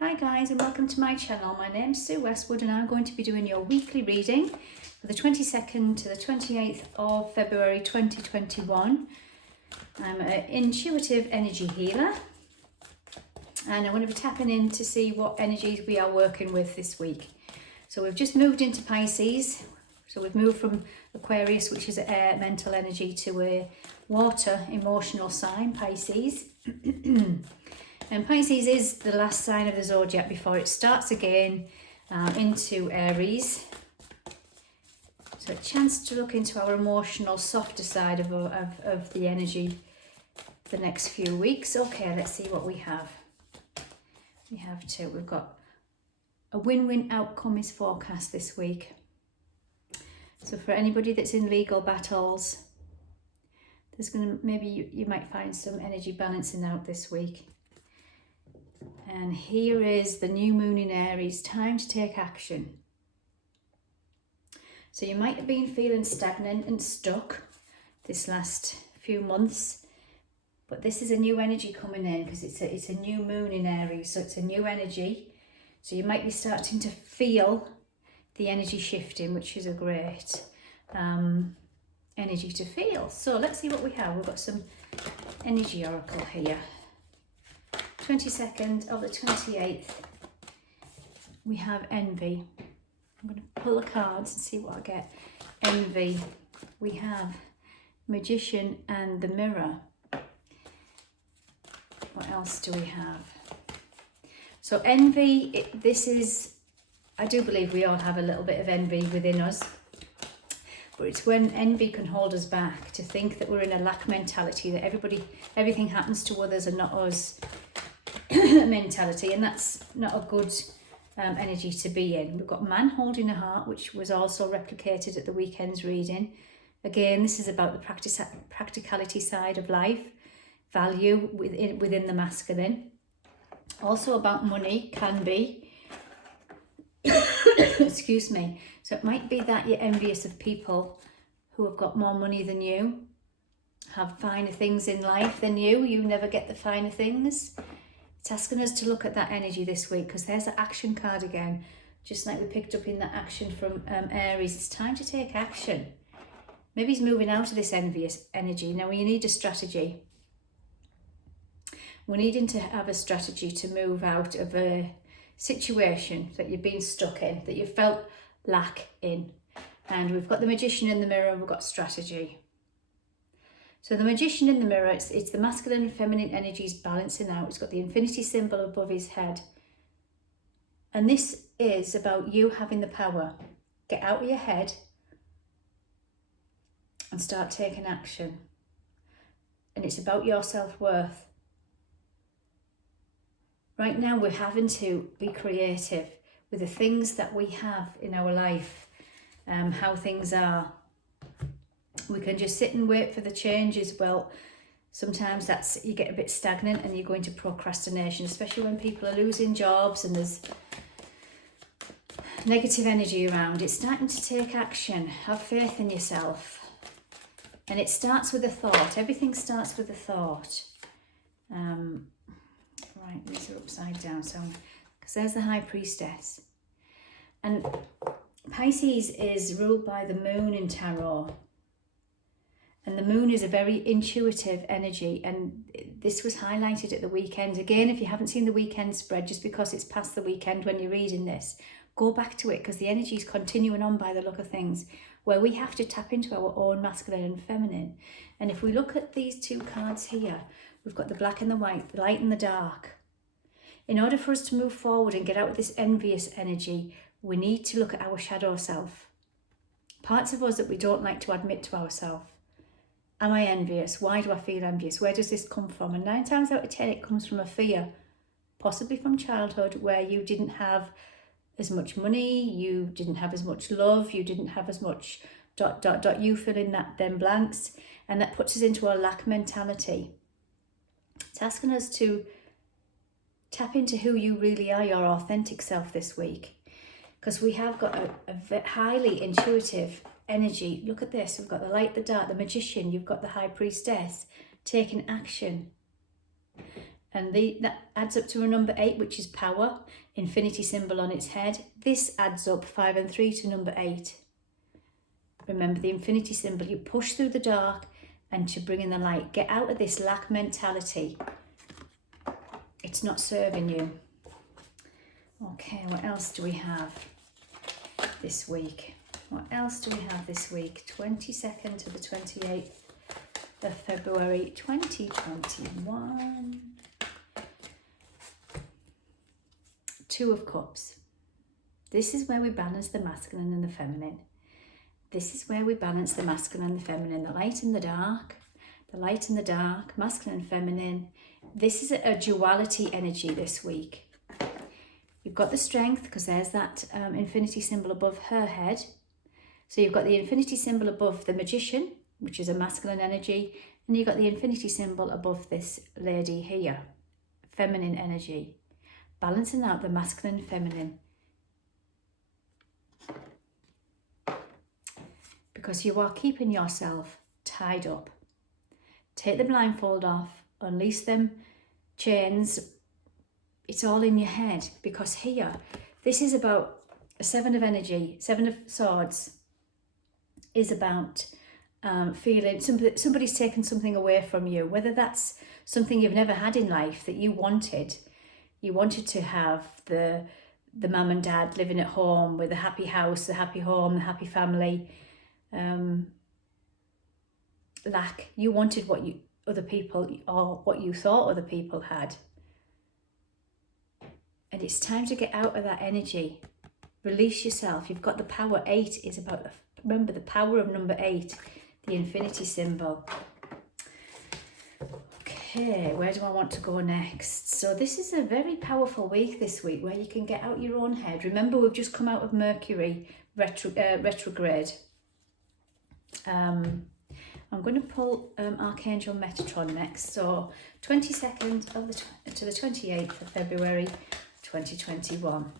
Hi guys and welcome to my channel. My name's Sue Westwood and I'm going to be doing your weekly reading for the 22nd to the 28th of February 2021. I'm an intuitive energy healer and I'm going to be tapping in to see what energies we are working with this week. So we've just moved into Pisces. So we've moved from Aquarius, which is air, mental energy, to a water, emotional sign, Pisces. And Pisces is the last sign of the zodiac before it starts again into Aries. So a chance to look into our emotional, softer side of the energy the next few weeks. Okay, let's see what we have. We've got a win-win outcome is forecast this week. So for anybody that's in legal battles, there's maybe you might find some energy balancing out this week. And here is the new moon in Aries, time to take action. So you might have been feeling stagnant and stuck this last few months, but this is a new energy coming in because it's a new moon in Aries, so it's a new energy. So you might be starting to feel the energy shifting, which is a great energy to feel. So let's see what we have. We've got some energy oracle here. 22nd of the 28th, we have envy. I'm going to pull the cards and see what I get. Envy. We have magician and the mirror. What else do we have? So envy, I do believe we all have a little bit of envy within us. But it's when envy can hold us back, to think that we're in a lack mentality, that everything happens to others and not us mentality, and that's not a good energy to be in. We've got man holding a heart, which was also replicated at the weekend's reading. Again, this is about the practicality side of life, value within the masculine. Also about money, can be. Excuse me. So it might be that you're envious of people who have got more money than you, have finer things in life than you. You never get the finer things. It's asking us to look at that energy this week, because there's the action card again, just like we picked up in that action from Aries. It's time to take action. Maybe he's moving out of this envious energy. Now you need a strategy. We're needing to have a strategy to move out of a situation that you've been stuck in, that you felt lack in. And we've got the magician in the mirror and we've got strategy. So the magician in the mirror, it's the masculine and feminine energies balancing out. It's got the infinity symbol above his head. And this is about you having the power. Get out of your head and start taking action. And it's about your self-worth. Right now we're having to be creative with the things that we have in our life, how things are. We can just sit and wait for the changes. Well, sometimes you get a bit stagnant and you go into procrastination, especially when people are losing jobs and there's negative energy around. It's starting to take action. Have faith in yourself. And it starts with a thought. Everything starts with a thought. Right, these are upside down. So, because there's the High Priestess. And Pisces is ruled by the moon in tarot. And the moon is a very intuitive energy, and this was highlighted at the weekend. Again, if you haven't seen the weekend spread, just because it's past the weekend when you're reading this, go back to it, because the energy is continuing on by the look of things, where we have to tap into our own masculine and feminine. And if we look at these two cards here, we've got the black and the white, the light and the dark. In order for us to move forward and get out of this envious energy, we need to look at our shadow self. Parts of us that we don't like to admit to ourselves. Am I envious? Why do I feel envious? Where does this come from? And 9 times out of 10, it comes from a fear, possibly from childhood, where you didn't have as much money, you didn't have as much love, you didn't have as much ... You fill in them blanks, and that puts us into a lack mentality. It's asking us to tap into who you really are, your authentic self this week, because we have got a highly intuitive energy. Look at this. We've got the light, the dark, the magician. You've got the High Priestess taking action. and that adds up to a number 8, which is power, infinity symbol on its head. This adds up 5 and 3 to number 8. Remember the infinity symbol, you push through the dark and to bring in the light. Get out of this lack mentality. It's not serving you. Okay, what else do we have this week? What else do we have this week? 22nd to the 28th of February 2021. 2 of Cups. This is where we balance the masculine and the feminine. This is where we balance the masculine and the feminine, the light and the dark, masculine and feminine. This is a duality energy this week. You've got the strength, because there's that infinity symbol above her head. So you've got the infinity symbol above the magician, which is a masculine energy, and you've got the infinity symbol above this lady here, feminine energy. Balancing out the masculine and feminine. Because you are keeping yourself tied up. Take the blindfold off, unleash them chains. It's all in your head, because here, this is about a 7 of energy, 7 of swords is about feeling somebody's taken something away from you, whether that's something you've never had in life that you wanted. You wanted to have the mum and dad living at home with a happy house, the happy home, the happy family. Lack. You wanted what other people, or what you thought other people had. And it's time to get out of that energy. Release yourself. You've got the power. 8 is about, remember the power of number 8, the infinity symbol. Okay, where do I want to go next? So this is a very powerful week this week, where you can get out your own head. Remember, we've just come out of Mercury retrograde. I'm going to pull Archangel Metatron next. So 22nd to the 28th of February 2021.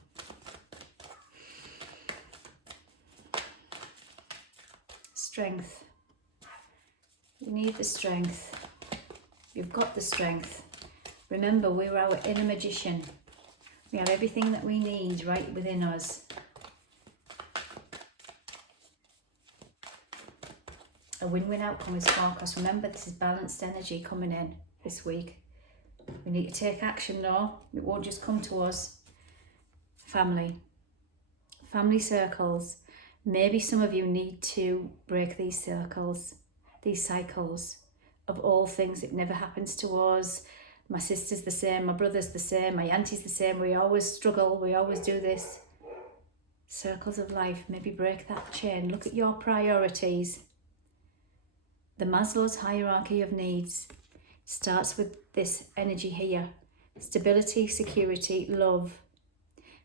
Strength. You need the strength. You've got the strength. Remember, we're our inner magician. We have everything that we need right within us. A win-win outcome is forecast. Remember, this is balanced energy coming in this week. We need to take action though. It won't just come to us. Family circles. Maybe some of you need to break these circles, these cycles of all things. It never happens to us. My sister's the same, my brother's the same, my auntie's the same. We always struggle, we always do this. Circles of life. Maybe break that chain. Look at your priorities. The Maslow's hierarchy of needs starts with this energy here. Stability, security, love.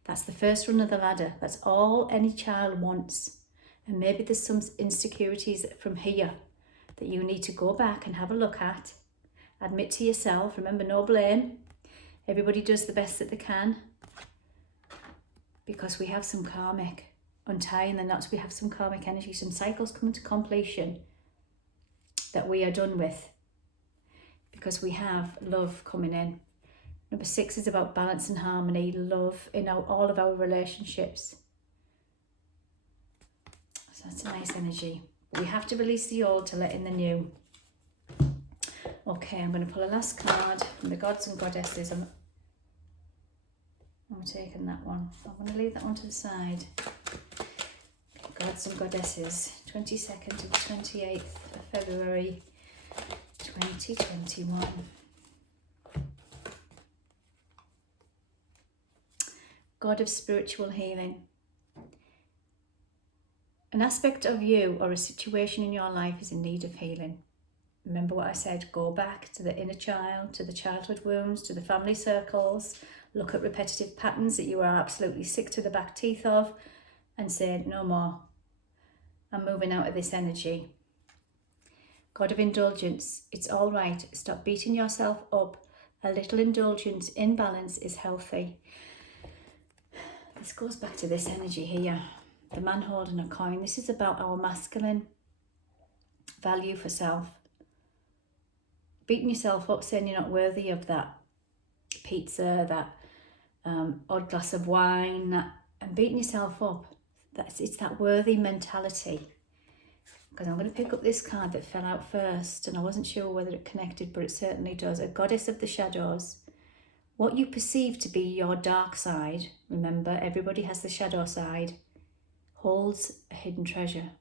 That's the first run of the ladder. That's all any child wants. And maybe there's some insecurities from here that you need to go back and have a look at. Admit to yourself. Remember, no blame. Everybody does the best that they can. Because we have some karmic, untying the knots, we have some karmic energy, some cycles coming to completion that we are done with, because we have love coming in. Number 6 is about balance and harmony, love in all of our relationships. So that's a nice energy. We have to release the old to let in the new. Okay, I'm going to pull a last card from the gods and goddesses. I'm taking that one. I'm going to leave that one to the side. Gods and goddesses, 22nd to the 28th of February 2021. God of spiritual healing. An aspect of you or a situation in your life is in need of healing. Remember what I said, go back to the inner child, to the childhood wounds, to the family circles, look at repetitive patterns that you are absolutely sick to the back teeth of, and say, no more. I'm moving out of this energy. God of indulgence, it's all right. Stop beating yourself up. A little indulgence in balance is healthy. This goes back to this energy here. The man holding a coin. This is about our masculine value for self. Beating yourself up, saying you're not worthy of that. pizza, that odd glass of wine, and beating yourself up. It's that worthy mentality. Because I'm going to pick up this card that fell out first, and I wasn't sure whether it connected, but it certainly does. A goddess of the shadows. What you perceive to be your dark side, remember, everybody has the shadow side, holds a hidden treasure.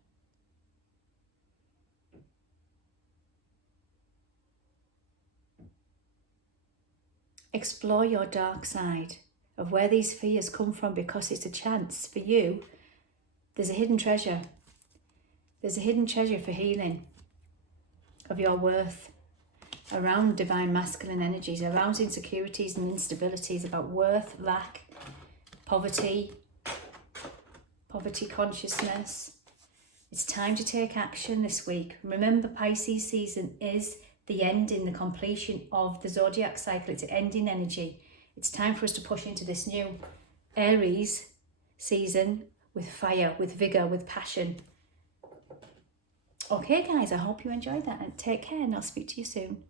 Explore your dark side of where these fears come from, because it's a chance for you. There's a hidden treasure. There's a hidden treasure for healing of your worth, around divine masculine energies, around insecurities and instabilities, about worth, lack, poverty consciousness. It's time to take action this week. Remember, Pisces season is the ending, the completion of the zodiac cycle. It's ending energy. It's time for us to push into this new Aries season with fire, with vigour, with passion. Okay guys, I hope you enjoyed that, and take care, and I'll speak to you soon.